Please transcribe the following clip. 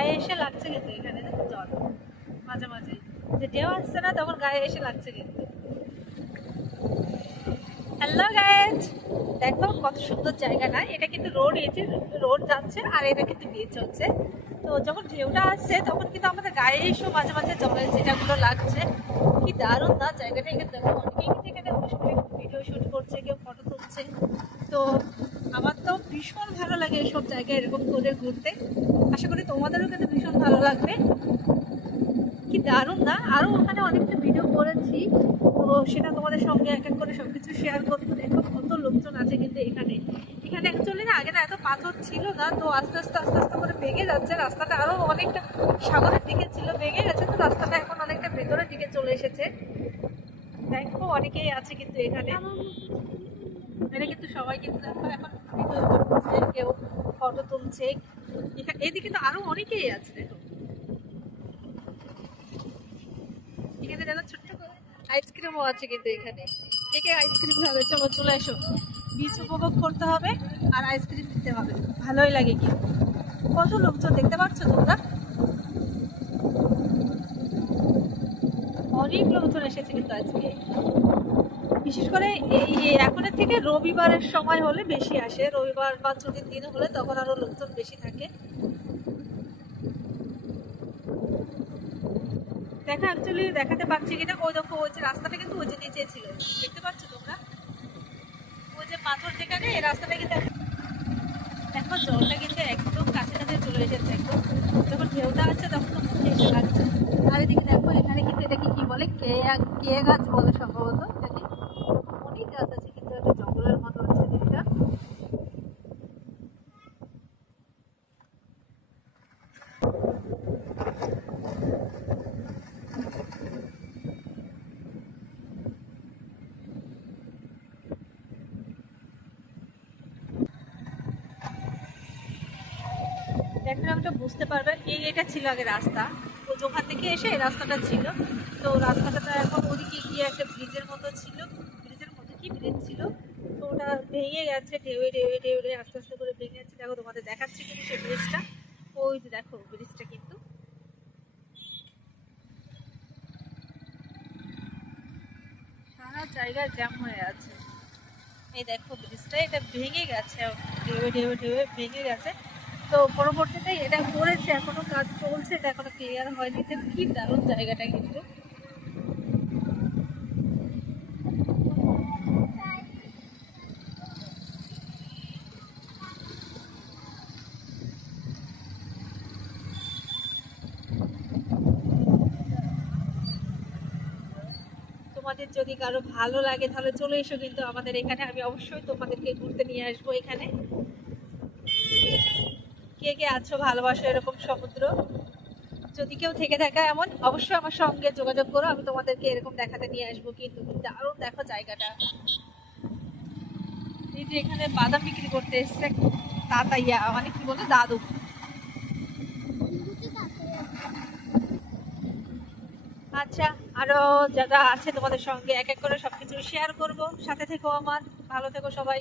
গায়ে এসে লাগছে কিন্তু এখানে দেখো জল মাঝে মাঝে যে ঢেউ আসছে না তখন গায়ে এসে লাগছে কিন্তু। হ্যালো গাইজ, দেখো কত সুন্দর জায়গা না? এটা কিন্তু রোড, এই যে রোড যাচ্ছে আর এটা কিন্তু বিচ হচ্ছে। তো যখন ঢেউটা আসছে তখন কিন্তু আমাদের গায়ে এসেও মাঝে মাঝে জলের যেটাগুলো লাগছে। কি দারুণ না জায়গাটা! এখানে দেখো অনেকেই কিন্তু এখানে বসে ভিডিও শুট করছে, কেউ ফটো তুলছে। তো আমার তো ভীষণ ভালো লাগে এসব জায়গায় এরকম করে ঘুরতে। আশা করি তোমাদেরও কিন্তু ভীষণ ভালো লাগবে। কি দারুণ না? আরো ওখানে অনেকটা ভিডিও করেছি, তো সেটা তোমাদের সঙ্গে এক এক করে সবকিছু শেয়ার করবো। দেখো কত লোকজন আছে কিন্তু এখানে। এখানে অ্যাকচুয়ালি না আগে না এত পাথর ছিল না, তো আস্তে আস্তে আস্তে আস্তে করে ভেঙে যাচ্ছে। রাস্তাটা আরো অনেকটা সাগরের দিকে ছিল, ভেঙে গেছে, তো রাস্তাটা এখন অনেকটা ভেতরের দিকে চলে এসেছে। দেখো অনেকেই আছে কিন্তু এখানে। এখানে কিন্তু সবাই কিন্তু দেখো এখন ভিডিও করছে, কেউ ফটো তুলছে। এদিকে তো আরো অনেকেই আছে দেখো। এখানে দেখো ছোট্ট করে আইসক্রিমও আছে কিন্তু এখানে। কে কে আইসক্রিম খাবে? চলো চলে এসো। বিচ উপভোগ করতে হবে আর আইসক্রিম খেতে হবে, ভালোই লাগে কিন্তু। কত লোকজন দেখতে পাচ্ছ তোমরা? অনেক লোকজন এসেছে কিন্তু আজকে। বিশেষ করে এই এখনের থেকে রবিবারের সময় হলে বেশি আসে, রবিবার বা ছুটির দিন হলে তখন আরো লোকজন বেশি থাকে। দেখা অ্যাকচুয়ালি দেখাতে পারছি কিনা, ওই দেখো ওই যে রাস্তাটা কিন্তু ওই যে নিচে ছিল, দেখতে পাচ্ছ তোমরা? ওই যে পাথর যেখানে, এই রাস্তাটা কিন্তু দেখো জলটা কিন্তু একদম কাছে কাছে চলে এসেছে একদম। যখন ঢেউটা আছে তখন তো মুখে এসে লাগছে। আর এদিকে দেখো এখানে কিন্তু এটাকে কি বলে, কে গাছ বলে সম্ভবত এটাকে। অনেক গাছ আছে কিন্তু, একটা জঙ্গলের মতো আছে দিকটা। দেখলে আমি তো বুঝতে পারবে, এটা ছিল আগে রাস্তা। তো ওখান থেকে এসে এই রাস্তাটা ছিল। তো রাস্তাটা এখন ওদিকে গিয়ে একটা ব্রিজের মতো ছিল, ব্রিজের মতো কি ব্রিজ ছিল, তো ওটা ভেঙে গেছে, ঢেউয়ে ঢেউয়ে ঢেউয়ে আস্তে আস্তে করে ভেঙে যাচ্ছে। দেখো তোমাদের দেখাচ্ছি কিন্তু সেই ব্রিজটা, ওই যে দেখো ব্রিজটা কিন্তু সারা জায়গায় জ্যাম হয়ে আছে। এই দেখো ব্রিজটা, এটা ভেঙে গেছে, ঢেউয়ে ঢেউয়ে ঢেউয়ে ভেঙে গেছে। তো পরবর্তীতে এটা করেছে, এখনো কাজ চলছে, এটা এখনো ক্লিয়ার হয়নি। কি দারুণ জায়গাটা কিন্তু। তোমাদের যদি কারো ভালো লাগে তাহলে চলে এসো কিন্তু আমাদের এখানে, আমি অবশ্যই তোমাদেরকে ঘুরতে নিয়ে আসবো এখানে। কে কে আছো ভালোবাসো এরকম সমুদ্র? যদি কেউ থেকে থাকে এমন, অবশ্যই আমার সঙ্গে যোগাযোগ করো, আমি তোমাদেরকে এরকম দেখাতে নিয়ে আসবো কিন্তু। দারুণ দেখো জায়গাটা। এই যে এখানে বাদাম বিক্রি করতে এসছে তাতাইয়া, মানে কি বলে, দাদু। আচ্ছা, আরো যারা আছে তোমাদের সঙ্গে এক এক করে সবকিছু শেয়ার করব, সাথে থেকো আমার। ভালো থেকো সবাই।